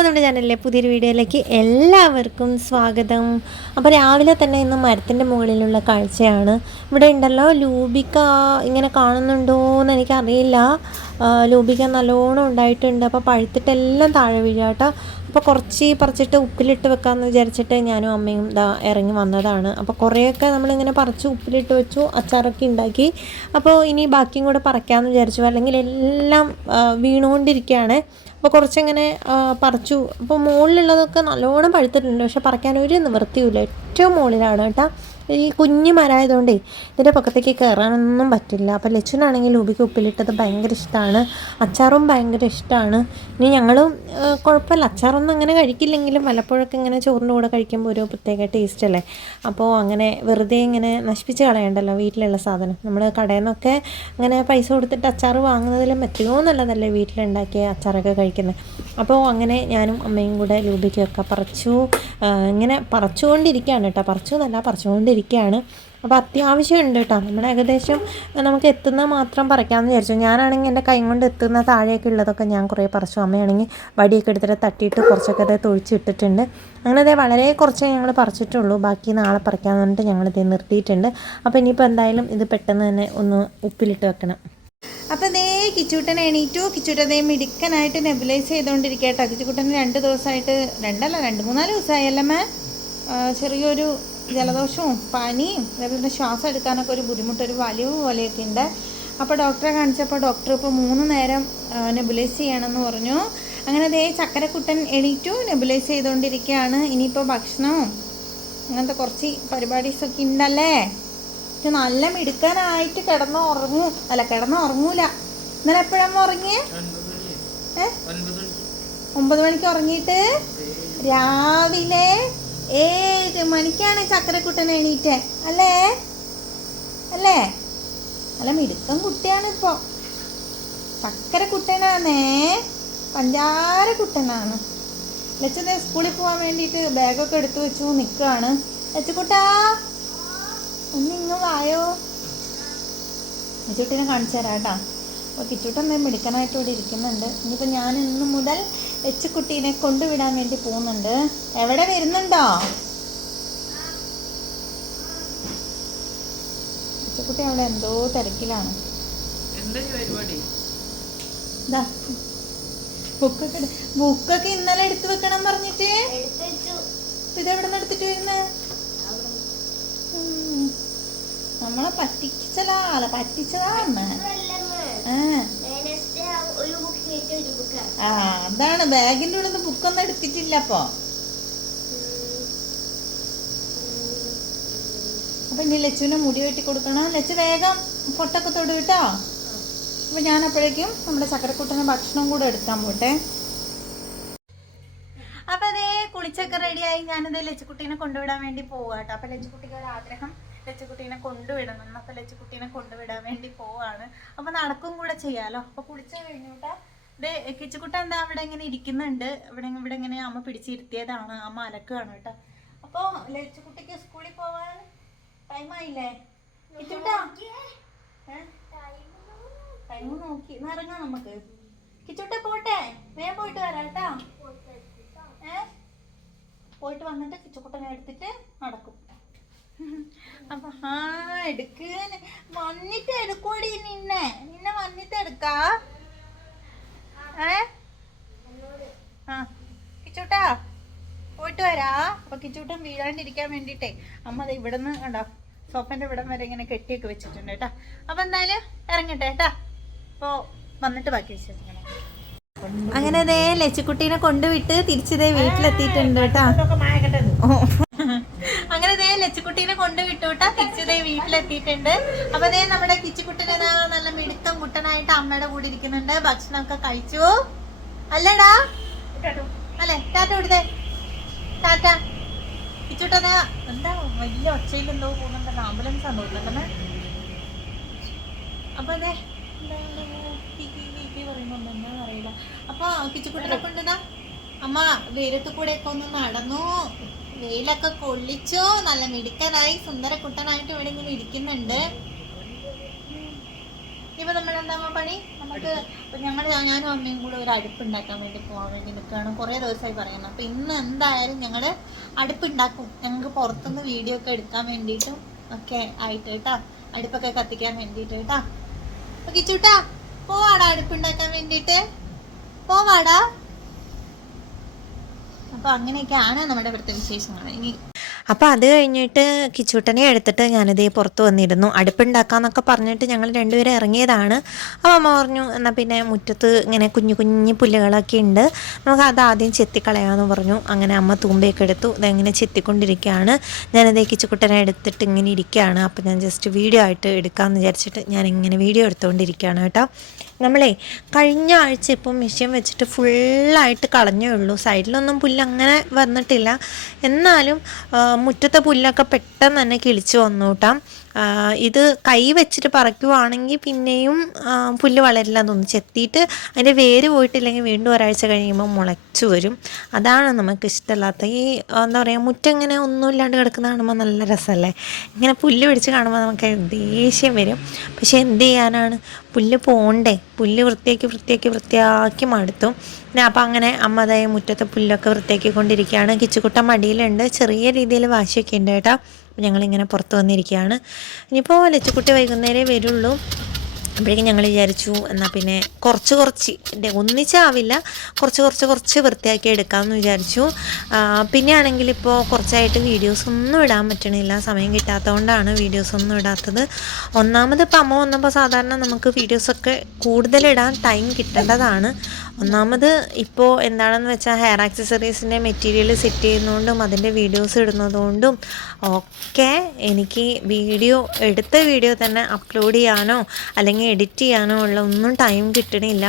അപ്പോൾ നമ്മുടെ ചാനലിലെ പുതിയൊരു വീഡിയോയിലേക്ക് എല്ലാവർക്കും സ്വാഗതം. അപ്പോൾ രാവിലെ തന്നെ ഇന്ന് മരത്തിന്റെ മുകളിലുള്ള കാഴ്ചയാണ്. ഇവിടെ ഉണ്ടല്ലോ ലൂബിക്ക ഇങ്ങനെ കാണുന്നുണ്ടോ എന്ന് എനിക്കറിയില്ല ലൂബിക്ക നല്ലോണം ഉണ്ടായിട്ടുണ്ട്. അപ്പോൾ പഴുത്തിട്ടെല്ലാം താഴെ വീഴുക കേട്ടോ അപ്പോൾ കുറച്ച് പറിച്ചിട്ട് ഉപ്പിലിട്ട് വെക്കാമെന്ന് വിചാരിച്ചിട്ട് ഞാനും അമ്മയും ഇതാ ഇറങ്ങി വന്നതാണ്. അപ്പോൾ കുറേയൊക്കെ നമ്മളിങ്ങനെ പറിച്ച് ഉപ്പിലിട്ട് വെച്ചു അച്ചാറൊക്കെ ഉണ്ടാക്കി അപ്പോൾ ഇനി ബാക്കിയും കൂടെ പറിക്കാമെന്ന് വിചാരിച്ചു. അല്ലെങ്കിൽ എല്ലാം വീണുകൊണ്ടിരിക്കുകയാണ് അപ്പോൾ കുറച്ചിങ്ങനെ പറിച്ചു. അപ്പോൾ മുകളിലുള്ളതൊക്കെ നല്ലോണം പഴുത്തിട്ടുണ്ട്. പക്ഷെ പറിക്കാൻ ഒരു നിവൃത്തിയില്ല ഏറ്റവും മുകളിലാണ് കേട്ടോ. ഈ കുഞ്ഞു മരമായതുകൊണ്ടേ ഇതിന്റെ പക്കത്തേക്ക് കയറാനൊന്നും പറ്റില്ല. അപ്പോൾ ലച്ചുനാണെങ്കിൽ ഉബിക്ക് ഉപ്പിലിട്ടത് ഭയങ്കര ഇഷ്ടമാണ് അച്ചാറും ഭയങ്കര ഇഷ്ടമാണ് ഇനി ഞങ്ങളും കുഴപ്പമില്ല. അച്ചാറൊന്നും അങ്ങനെ കഴിക്കില്ലെങ്കിലും വല്ലപ്പോഴൊക്കെ ഇങ്ങനെ ചോറിന്റെ കൂടെ കഴിക്കുമ്പോൾ ഒരു പ്രത്യേക ടേസ്റ്റ് അല്ലേ? അപ്പോൾ അങ്ങനെ വെറുതെ ഇങ്ങനെ നശിപ്പിച്ച് കളയണ്ടല്ലോ വീട്ടിലുള്ള സാധനം. നമ്മൾ കടയിൽ നിന്നൊക്കെ അങ്ങനെ പൈസ കൊടുത്തിട്ട് അച്ചാർ വാങ്ങുന്നതിലും എത്രയോ നല്ലതല്ലേ വീട്ടിലുണ്ടാക്കിയ അച്ചാറൊക്കെ കഴിക്കുന്നത് അപ്പോൾ അങ്ങനെ ഞാനും അമ്മയും കൂടെ ലൂബിക്കൊക്കെ പറിച്ചു. ഇങ്ങനെ പറിച്ചുകൊണ്ടിരിക്കുകയാണ് കേട്ടോ. പറിച്ചു എന്നല്ല പറിച്ചുകൊണ്ടിരിക്കുകയാണ് അപ്പോൾ അത്യാവശ്യം ഉണ്ട് കേട്ടോ. നമ്മൾ ഏകദേശം നമുക്ക് എത്തുന്നത് മാത്രം പറിക്കാമെന്ന് വിചാരിച്ചു. ഞാനാണെങ്കിൽ എന്റെ കൈ കൊണ്ട് എത്തുന്ന താഴെയൊക്കെ ഉള്ളതൊക്കെ ഞാൻ കുറേ പറിച്ചു. അമ്മയാണെങ്കിൽ വടിയൊക്കെ എടുത്തിട്ട് തട്ടിയിട്ട് കുറച്ചൊക്കെ അത് തൊഴിച്ചിട്ടിട്ടുണ്ട് അങ്ങനെ അതേ വളരെ കുറച്ചേ ഞങ്ങൾ പറിച്ചിട്ടുള്ളൂ. ബാക്കി നാളെ പറിക്കാമെന്ന് പറഞ്ഞിട്ട് ഞങ്ങളിത് നിർത്തിയിട്ടുണ്ട്. അപ്പോൾ ഇനിയിപ്പോൾ എന്തായാലും ഇത് പെട്ടെന്ന് തന്നെ ഒന്ന് ഉപ്പിലിട്ട് വെക്കണം. അപ്പോൾ ദേ കിച്ചൂട്ടൻ എണീറ്റു. കിച്ചൂട്ടൻ മിടുക്കനായിട്ട് നെബുലൈസ് ചെയ്തുകൊണ്ടിരിക്കുക കേട്ടോ. രണ്ട് ദിവസമായിട്ട് രണ്ടല്ല രണ്ട് മൂന്നാൽ ദിവസമായല്ലേ ചെറിയൊരു ജലദോഷവും പനിയും അതേപോലെ ശ്വാസം എടുക്കാനൊക്കെ ഒരു ബുദ്ധിമുട്ട് ഒരു വലിവ് പോലെയൊക്കെ ഉണ്ട്. അപ്പോൾ ഡോക്ടറെ കാണിച്ചപ്പോൾ ഡോക്ടർ ഇപ്പോൾ മൂന്ന് നേരം നെബുലൈസ് ചെയ്യണമെന്ന് പറഞ്ഞു. അങ്ങനെ അതേ ചക്കരക്കുട്ടൻ എണീറ്റു നെബുലൈസ് ചെയ്തുകൊണ്ടിരിക്കുകയാണ് ഇനിയിപ്പോൾ ഭക്ഷണവും അങ്ങനത്തെ കുറച്ച് പരിപാടീസൊക്കെ ഉണ്ടല്ലേ? നല്ല മിടുക്കാനായിട്ട് കിടന്ന് ഉറങ്ങൂ. അല്ല കിടന്ന് ഉറങ്ങൂല. ഇന്നലെ എപ്പോഴാണ് ഉറങ്ങിയേ? ഒമ്പത് മണിക്ക് ഉറങ്ങിയിട്ട്? രാവിലെ? ഏഴ് മണിക്കാണ് ചക്കരക്കുട്ടൻ എണീറ്റേ. അല്ലേ? അല്ലേ? അല്ല മിടുക്കം കുട്ടിയാണ് ഇപ്പോ. ചക്കരക്കുട്ടനാണേ. പഞ്ചാര കുട്ടനാണ് ലച്ചതേ സ്കൂളിൽ പോകാൻ വേണ്ടിയിട്ട് ബാഗൊക്കെ എടുത്തു വെച്ചു നിൽക്കുകയാണ് ലച്ചക്കുട്ടാ ഒന്ന് ഇങ്ങ് വായോ? ലച്ചുട്ടിനെ കാണിച്ചു തരാം കേട്ടോ. അപ്പോൾ കിച്ചുട്ടൻ മിടുക്കനായിട്ട് ഇവിടെ ഇരിക്കുന്നുണ്ട്. ഇനിയിപ്പോൾ ഞാൻ ഇന്ന് മുതൽ എച്ചുക്കുട്ടീനെ കൊണ്ടുവിടാൻ വേണ്ടി പോകുന്നുണ്ട്. എവിടെ വരുന്നുണ്ടോ? എച്ചുക്കുട്ടി അവിടെ എന്തോ തിരക്കിലാണ്. ദാ, ബുക്കൊക്കെ ഇന്നലെ എടുത്തു വെക്കണം പറഞ്ഞിട്ട്? ഇതെവിടെ നിന്ന് എടുത്തിട്ട് വരുന്നത് നമ്മളെ പറ്റിച്ചതാ പറ്റിച്ചതാണ് ആ. ആ അതാണ്. ബാഗിന്റെ ഉള്ളിൽ നിന്ന് ബുക്കൊന്നും എടുത്തിട്ടില്ല അപ്പോ. അപ്പൊ ഇനി ലച്ചുവിനെ മുടി വെട്ടി കൊടുക്കണം. ലച്ചു വേഗം പൊട്ടൊക്കെ തൊടു കേട്ടോ. അപ്പൊ ഞാൻ അപ്പോഴേക്കും നമ്മുടെ ചക്കരക്കൂട്ടന് ഭക്ഷണം കൂടെ എടുക്കാൻ പോട്ടെ. അപ്പൊ അതേ കുളിച്ചൊക്കെ റെഡിയായി ഞാനത് ലച്ചുക്കുട്ടീനെ കൊണ്ടുവിടാൻ വേണ്ടി പോവാ കേട്ടോ. അപ്പൊ ലച്ചുക്കുട്ടിക്ക് ഒരു ആഗ്രഹം ലച്ചുക്കുട്ടീനെ കൊണ്ടുവിടണം. അപ്പൊ ലച്ചുക്കുട്ടീനെ കൊണ്ടുവിടാൻ വേണ്ടി പോവാണ്. അപ്പൊ നടക്കും കൂടെ ചെയ്യാലോ. അപ്പൊ കുളിച്ച കഴിഞ്ഞു കേട്ടോ ദേ കിച്ചുക്കുട്ട എന്താ അവിടെ ഇങ്ങനെ ഇരിക്കുന്നുണ്ട്. ഇവിടെ ഇവിടെ ഇങ്ങനെ അമ്മ പിടിച്ചിരുത്തിയതാണ്. അമ്മ അലക്കുകയാണ് കേട്ടോ. അപ്പൊ ലച്ചുകുട്ടിക്ക് സ്കൂളിൽ പോവാൻ ടൈം ആയില്ലേ? കിച്ചുട്ടാ ടൈം നോക്കി. ഇറങ്ങാം നമുക്ക്. കിച്ചുട്ട പോട്ടെ. വേഗം പോയിട്ട് വരാം കേട്ടാ. പോയിട്ട് വന്നിട്ട് കിച്ചുക്കുട്ടനെ എടുത്തിട്ട് നടക്കും. അപ്പൊ ആ എടുക്ക്. വന്നിട്ട് എടുക്കൂടി നിന്നെ. നിന്നെ വന്നിട്ട് എടുക്കാ. ഏ? ആ. കിച്ചൂട്ടാ പോയിട്ട് വരാ. അപ്പൊ കിച്ചൂട്ടൻ വീഴാണ്ടിരിക്കാൻ വേണ്ടിട്ടേ അമ്മ അത് ഇവിടെ നിന്ന് കണ്ടോ സോഫന്റെ ഇവിടം വരെ ഇങ്ങനെ കെട്ടിയൊക്കെ വെച്ചിട്ടുണ്ട് കേട്ടാ. അപ്പൊ എന്തായാലും ഇറങ്ങട്ടെ കേട്ടാ. അപ്പോ വന്നിട്ട് ബാക്കി വിശേഷിക്കണം അങ്ങനെ ദേ ലച്ചുക്കുട്ടീനെ കൊണ്ടുവിട്ട് തിരിച്ചതേ വീട്ടിലെത്തിയിട്ടുണ്ട് കേട്ടാ. അങ്ങനെ ദേ ലച്ചുക്കുട്ടീനെ കൊണ്ട് വിട്ടുവിട്ടാ തിരിച്ചതേ വീട്ടിലെത്തിയിട്ടുണ്ട്. അപ്പൊ ദേ നമ്മുടെ കിച്ചുക്കുട്ടനെ നല്ല മിടുക്കം കുട്ടനായിട്ട് അമ്മയുടെ കൂടെ ഇരിക്കുന്നുണ്ട്. ഭക്ഷണമൊക്കെ കഴിച്ചു. അല്ലടാ? അല്ലെ? ടാറ്റ കൊടുത്തേ. ടാറ്റ. കിച്ചുട്ടനാ എന്താ വലിയ ഒച്ചയിൽ എന്തോ പോകുന്നുണ്ടല്ലോ ആംബുലൻസ് ആണ് തോന്നുന്നുണ്ടല്ലേ അപ്പൊ അതെ അറിയില്ല. അപ്പൊ കിച്ചുക്കുട്ടനെ കൊണ്ടുതാ അമ്മ വെയിലത്ത് കൂടെ ഒക്കെ ഒന്ന് നടന്നു. വെയിലൊക്കെ കൊള്ളിച്ചോ? നല്ല മിടുക്കനായി സുന്ദര കുട്ടനായിട്ട് ഇവിടെ ഇങ്ങനെ ഇരിക്കുന്നുണ്ട്. ഇപ്പൊ നമ്മൾ എന്താ പണി? നമുക്ക് ഞങ്ങൾ ഞാനും അമ്മയും കൂടെ ഒരു അടുപ്പ് ഉണ്ടാക്കാൻ വേണ്ടി പോകാൻ വേണ്ടി നിൽക്കുകയാണ്. കുറേ ദിവസമായി പറയുന്നത് അപ്പൊ ഇന്ന് എന്തായാലും ഞങ്ങൾ അടുപ്പ് ഉണ്ടാക്കും ഞങ്ങൾക്ക് പുറത്തുനിന്ന് വീഡിയോ ഒക്കെ എടുക്കാൻ വേണ്ടിയിട്ടും ഒക്കെ ആയിട്ട് കേട്ടോ. അടുപ്പൊക്കെ കത്തിക്കാൻ വേണ്ടിയിട്ട് കേട്ടോ. അപ്പൊ കിച്ചൂട്ടാ പോവാടാ അടുപ്പുണ്ടാക്കാൻ വേണ്ടിയിട്ട്. പോവാടാ. അപ്പൊ അങ്ങനെയൊക്കെയാണ് നമ്മുടെ ഇവിടുത്തെ വിശേഷങ്ങൾ. ഇനി അപ്പോൾ അത് കഴിഞ്ഞിട്ട് കിച്ചൂട്ടനെ എടുത്തിട്ട് ഞാനിതേ പുറത്ത് വന്നിരുന്നു. അടുപ്പുണ്ടാക്കാന്നൊക്കെ പറഞ്ഞിട്ട് ഞങ്ങൾ രണ്ടുപേരും ഇറങ്ങിയതാണ്. അപ്പോൾ അമ്മ പറഞ്ഞു എന്നാ പിന്നെ മുറ്റത്ത് ഇങ്ങനെ കുഞ്ഞു കുഞ്ഞു പുല്ലുകളൊക്കെ ഉണ്ട്. നമുക്ക് അത് ആദ്യം ചെത്തിക്കളയാമെന്ന് പറഞ്ഞു. അങ്ങനെ അമ്മ തൂമ്പയൊക്കെ എടുത്തു. ഇതെങ്ങനെ ചെത്തിക്കൊണ്ടിരിക്കുകയാണ്. ഞാനിതേ കിച്ചുക്കുട്ടനെ എടുത്തിട്ട് ഇങ്ങനെ ഇരിക്കുകയാണ്. അപ്പോൾ ഞാൻ ജസ്റ്റ് വീഡിയോ ആയിട്ട് എടുക്കാമെന്ന് വിചാരിച്ചിട്ട് ഞാൻ ഇങ്ങനെ വീഡിയോ എടുത്തുകൊണ്ടിരിക്കുകയാണ് കേട്ടോ. നമ്മളെ കഴിഞ്ഞ ആഴ്ച ഇപ്പം മെഷീൻ വെച്ചിട്ട് ഫുള്ളായിട്ട് കളഞ്ഞേ ഉള്ളൂ. സൈഡിലൊന്നും പുല്ല് അങ്ങനെ വന്നിട്ടില്ല. എന്നാലും മുറ്റത്തെ പുല്ലൊക്കെ പെട്ടെന്ന് തന്നെ കിളിച്ച് വന്നു കേട്ടാ. ഇത് കൈ വെച്ചിട്ട് പറിക്കുവാണെങ്കിൽ പിന്നെയും പുല്ല് വളരില്ല തോന്നുന്നു. ചെത്തിയിട്ട് അതിന്റെ വേര് പോയിട്ടില്ലെങ്കിൽ വീണ്ടും ഒരാഴ്ച കഴിയുമ്പോൾ മുളച്ചു വരും. അതാണ് നമുക്ക് ഇഷ്ടമല്ലാത്ത ഈ എന്താ പറയുക മുറ്റങ്ങനെ ഒന്നുമില്ലാണ്ട് കിടക്കുന്ന കാണുമ്പോൾ നല്ല രസമല്ലേ? ഇങ്ങനെ പുല്ല് പിടിച്ച് കാണുമ്പോൾ നമുക്ക് ദേഷ്യം വരും. പക്ഷെ എന്ത് ചെയ്യാനാണ്? പുല്ല് പോണ്ടേ? പുല്ല് വൃത്തിയാക്കി വൃത്തിയാക്കി വൃത്തിയാക്കി മടുത്തു. പിന്നെ അപ്പം അങ്ങനെ അമ്മതായ മുറ്റത്തെ പുല്ലൊക്കെ വൃത്തിയാക്കി കൊണ്ടിരിക്കുകയാണ് കിച്ചുകുട്ട മടിയിലുണ്ട്. ചെറിയ രീതിയിൽ വാശിയൊക്കെ ഉണ്ട് കേട്ടോ. അപ്പം ഞങ്ങളിങ്ങനെ പുറത്ത് വന്നിരിക്കുകയാണ്. ഇനിയിപ്പോൾ ലച്ചുക്കുട്ടി വൈകുന്നേരമേ വരുള്ളൂ. അപ്പോഴേക്കും ഞങ്ങൾ വിചാരിച്ചു എന്നാൽ പിന്നെ കുറച്ച് കുറച്ച് ഒന്നിച്ചാവില്ല കുറച്ച് കുറച്ച് കുറച്ച് വൃത്തിയാക്കി എടുക്കാമെന്ന് വിചാരിച്ചു. പിന്നെ ആണെങ്കിൽ ഇപ്പോൾ കുറച്ചായിട്ട് വീഡിയോസ് ഒന്നും ഇടാൻ പറ്റണില്ല. സമയം കിട്ടാത്തതുകൊണ്ടാണ് വീഡിയോസ് ഒന്നും ഇടാത്തത്. ഒന്നാമത് ഇപ്പോൾ അമ്മ വന്നപ്പോൾ സാധാരണ നമുക്ക് വീഡിയോസൊക്കെ കൂടുതലിടാൻ ടൈം കിട്ടേണ്ടതാണ്. ഒന്നാമത് ഇപ്പോൾ എന്താണെന്ന് വെച്ചാൽ ഹെയർ ആക്സസറീസിന്റെ മെറ്റീരിയൽ സെറ്റ് ചെയ്യുന്നതുകൊണ്ടും അതിന്റെ വീഡിയോസ് ഇടുന്നതുകൊണ്ടും ഒക്കെ എനിക്ക് വീഡിയോ എടുത്ത വീഡിയോ തന്നെ അപ്ലോഡ് ചെയ്യാനോ അല്ലെങ്കിൽ എഡിറ്റ് ചെയ്യാനോ ഉള്ള ഒന്നും ടൈം കിട്ടണില്ല.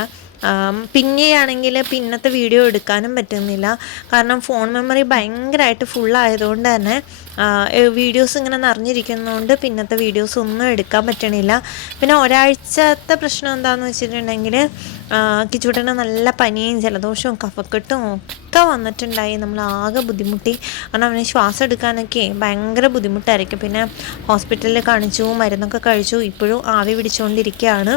പിന്നെയാണെങ്കിൽ പിന്നത്തെ വീഡിയോ എടുക്കാനും പറ്റുന്നില്ല. കാരണം ഫോൺ മെമ്മറി ഭയങ്കരമായിട്ട് ഫുള്ളായതുകൊണ്ട് തന്നെ വീഡിയോസ് ഇങ്ങനെ നിറഞ്ഞിരിക്കുന്നതുകൊണ്ട് പിന്നത്തെ വീഡിയോസ് ഒന്നും എടുക്കാൻ പറ്റണില്ല. പിന്നെ ഒരാഴ്ചത്തെ പ്രശ്നം എന്താണെന്ന് വെച്ചിട്ടുണ്ടെങ്കിൽ കിച്ചുട്ടന് നല്ല പനിയും ജലദോഷവും കഫക്കെട്ടും ഒക്കെ വന്നിട്ടുണ്ടായി. നമ്മൾ ആകെ ബുദ്ധിമുട്ടി. കാരണം അവന് ശ്വാസം എടുക്കാനൊക്കെ ഭയങ്കര ബുദ്ധിമുട്ടായിരിക്കും. പിന്നെ ഹോസ്പിറ്റലിൽ കാണിച്ചു മരുന്നൊക്കെ കഴിച്ചു ഇപ്പോഴും ആവി പിടിച്ചുകൊണ്ടിരിക്കുകയാണ്.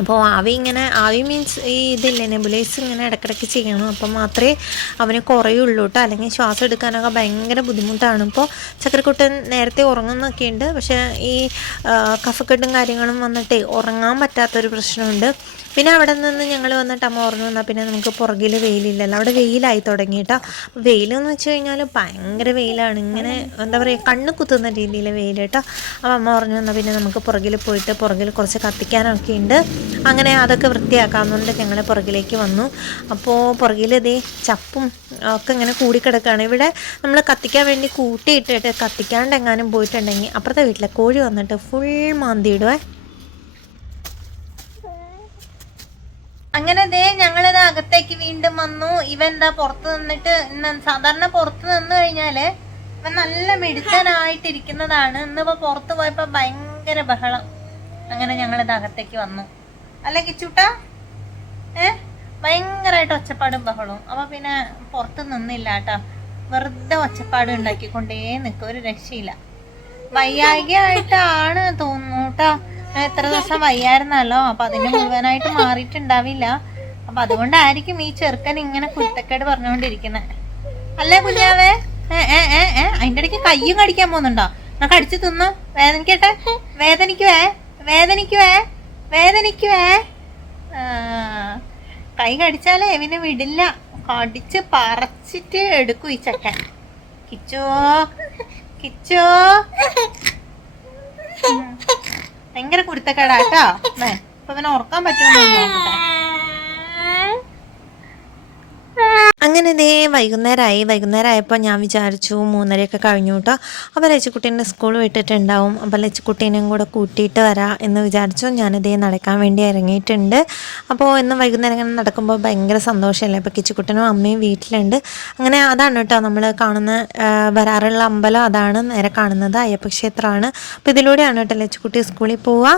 അപ്പോൾ ആവി ഇങ്ങനെ ആവി മീൻസ് ഈ ഇതില്ലേ നെബുലൈസ് ഇങ്ങനെ ഇടയ്ക്കിടയ്ക്ക് ചെയ്യണം. അപ്പോൾ മാത്രമേ അവന് കുറയുള്ളൂ കേട്ടോ. അല്ലെങ്കിൽ ശ്വാസം എടുക്കാനൊക്കെ ഭയങ്കര ബുദ്ധിമുട്ടാണ്. ഇപ്പോൾ ചക്കരക്കുട്ടൻ നേരത്തെ ഉറങ്ങുന്നൊക്കെ ഉണ്ട്. പക്ഷേ ഈ കഫക്കെട്ടും കാര്യങ്ങളും വന്നിട്ടേ ഉറങ്ങാൻ പറ്റാത്തൊരു പ്രശ്നമുണ്ട്. പിന്നെ അവിടെ നിന്ന് ഞങ്ങൾ വന്നിട്ട് അമ്മ ഓർമ്മ വന്നാൽ പിന്നെ നമുക്ക് പുറകിൽ വെയിലില്ലല്ലോ. അവിടെ വെയിലായി തുടങ്ങിയിട്ടോ. വെയിലെന്ന് വെച്ച് കഴിഞ്ഞാൽ ഭയങ്കര വെയിലാണ്. ഇങ്ങനെ എന്താ പറയുക കണ്ണ് കുത്തുന്ന രീതിയിൽ വെയിൽ കേട്ടോ അപ്പോൾ അമ്മ പറഞ്ഞു വന്നാൽ പിന്നെ നമുക്ക് പുറകിൽ പോയിട്ട് പുറകിൽ കുറച്ച് കത്തിക്കാനൊക്കെ ഉണ്ട് അങ്ങനെ അതൊക്കെ വൃത്തിയാക്കാമെന്നുകൊണ്ട് ഞങ്ങൾ പുറകിലേക്ക് വന്നു. അപ്പോൾ പുറകിൽ ഇതേ ചപ്പും ഒക്കെ ഇങ്ങനെ കൂടിക്കിടക്കുകയാണ് ഇവിടെ നമ്മൾ കത്തിക്കാൻ വേണ്ടി കൂട്ടിയിട്ടിട്ട് കത്തിക്കാണ്ട് എങ്ങാനും പോയിട്ടുണ്ടെങ്കിൽ അപ്പുറത്തെ വീട്ടിലെ കോഴി വന്നിട്ട് ഫുൾ മാന്തിയിടുവേ അങ്ങനെ ദേ ഞങ്ങളിത് അകത്തേക്ക് വീണ്ടും വന്നു. ഇവൻ എന്താ പുറത്ത് നിന്നിട്ട് സാധാരണ പുറത്ത് നിന്ന് കഴിഞ്ഞാൽ ഇവ നല്ല മിടുക്കനായിട്ടിരിക്കുന്നതാണ്. ഇന്നിപ്പോ പുറത്ത് പോയപ്പോ ഭയങ്കര ബഹളം. അങ്ങനെ ഞങ്ങളിത് അകത്തേക്ക് വന്നു. അല്ല കിച്ചൂട്ട? ഏ? ഭയങ്കരമായിട്ട് ഒച്ചപ്പാടും ബഹളവും. അപ്പൊ പിന്നെ പുറത്ത് നിന്നില്ല കേട്ടോ. വെറുതെ ഒച്ചപ്പാട് ഉണ്ടാക്കിക്കൊണ്ടേ നിൽക്കും ഒരു രക്ഷയില്ല. വയ്യായികയായിട്ടാണ് തോന്നുന്നു കേട്ടോ. എത്ര ദിവസം വയ്യായിരുന്നല്ലോ? അപ്പൊ അതിന് മുഴുവനായിട്ട് മാറിയിട്ടുണ്ടാവില്ല. അപ്പൊ അതുകൊണ്ടായിരിക്കും ഈ ചെറുക്കൻ ഇങ്ങനെ കുരുത്തക്കേട് പറഞ്ഞുകൊണ്ടിരിക്കുന്നത് അല്ലേ കുഞ്ഞാവേ? ഏ ഏ ഏ ഏ അതിന്റെ ഇടയ്ക്ക് കയ്യും കടിക്കാൻ പോകുന്നുണ്ടോ? എന്നാ കടിച്ചു തിന്നു. വേദനിക്കട്ടെ? വേദനിക്കുവേ? വേദനിക്കുവേ? വേദനിക്കുവേ? കൈ കടിച്ചാലേ ഇവന് വിടില്ല. കടിച്ച് പറച്ചിട്ട് എടുക്കും ഈ ചക്കൻ. കിച്ചോ? കിച്ചോ. ഭയങ്കര കുരുത്തക്കേടാ കേട്ടോ. ദേ, ഇപ്പൊ ഇവനെ ഉറക്കാൻ പറ്റുമോ നോക്കട്ടെ അങ്ങനെ ഇതേ വൈകുന്നേരമായി വൈകുന്നേരമായപ്പോൾ ഞാൻ വിചാരിച്ചു മൂന്നരയൊക്കെ കഴിഞ്ഞു കേട്ടോ അപ്പോൾ ലച്ചുക്കുട്ടീന്റെ സ്കൂൾ വിട്ടിട്ടുണ്ടാവും. അപ്പോൾ ലച്ചുക്കുട്ടീനെയും കൂടെ കൂട്ടിയിട്ട് വരാം എന്ന് വിചാരിച്ചു. ഞാനിതേ നടക്കാൻ വേണ്ടി ഇറങ്ങിയിട്ടുണ്ട്. അപ്പോൾ ഇന്ന് വൈകുന്നേരം ഇങ്ങനെ നടക്കുമ്പോൾ ഭയങ്കര സന്തോഷമല്ലേ അപ്പോൾ കിച്ചുക്കുട്ടനും അമ്മയും വീട്ടിലുണ്ട്. അങ്ങനെ അതാണ് കേട്ടോ നമ്മൾ കാണുന്ന വരാറുള്ള അമ്പലം. അതാണ് നേരെ കാണുന്നത്. അയ്യപ്പ ക്ഷേത്രമാണ്. അപ്പോൾ ഇതിലൂടെയാണ് കേട്ടോ ലച്ചുക്കുട്ടി സ്കൂളിൽ പോവുക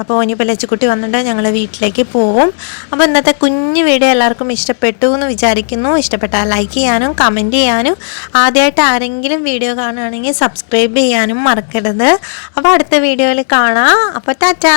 അപ്പോൾ ഇനിയിപ്പോൾ ലച്ചുക്കുട്ടി വന്നിട്ട് ഞങ്ങൾ വീട്ടിലേക്ക് പോവും. അപ്പോൾ ഇന്നത്തെ കുഞ്ഞു വീഡിയോ എല്ലാവർക്കും ഇഷ്ടപ്പെട്ടു എന്ന് വിചാരിക്കുന്നു. ഇഷ്ടപ്പെട്ടാൽ ലൈക്ക് ചെയ്യാനും കമന്റ് ചെയ്യാനും. ആദ്യമായിട്ട് ആരെങ്കിലും വീഡിയോ കാണുകയാണെങ്കിൽ സബ്സ്ക്രൈബ് ചെയ്യാനും മറക്കരുത്. അപ്പോൾ അടുത്ത വീഡിയോയിൽ കാണാം. അപ്പോൾ ടാറ്റാ!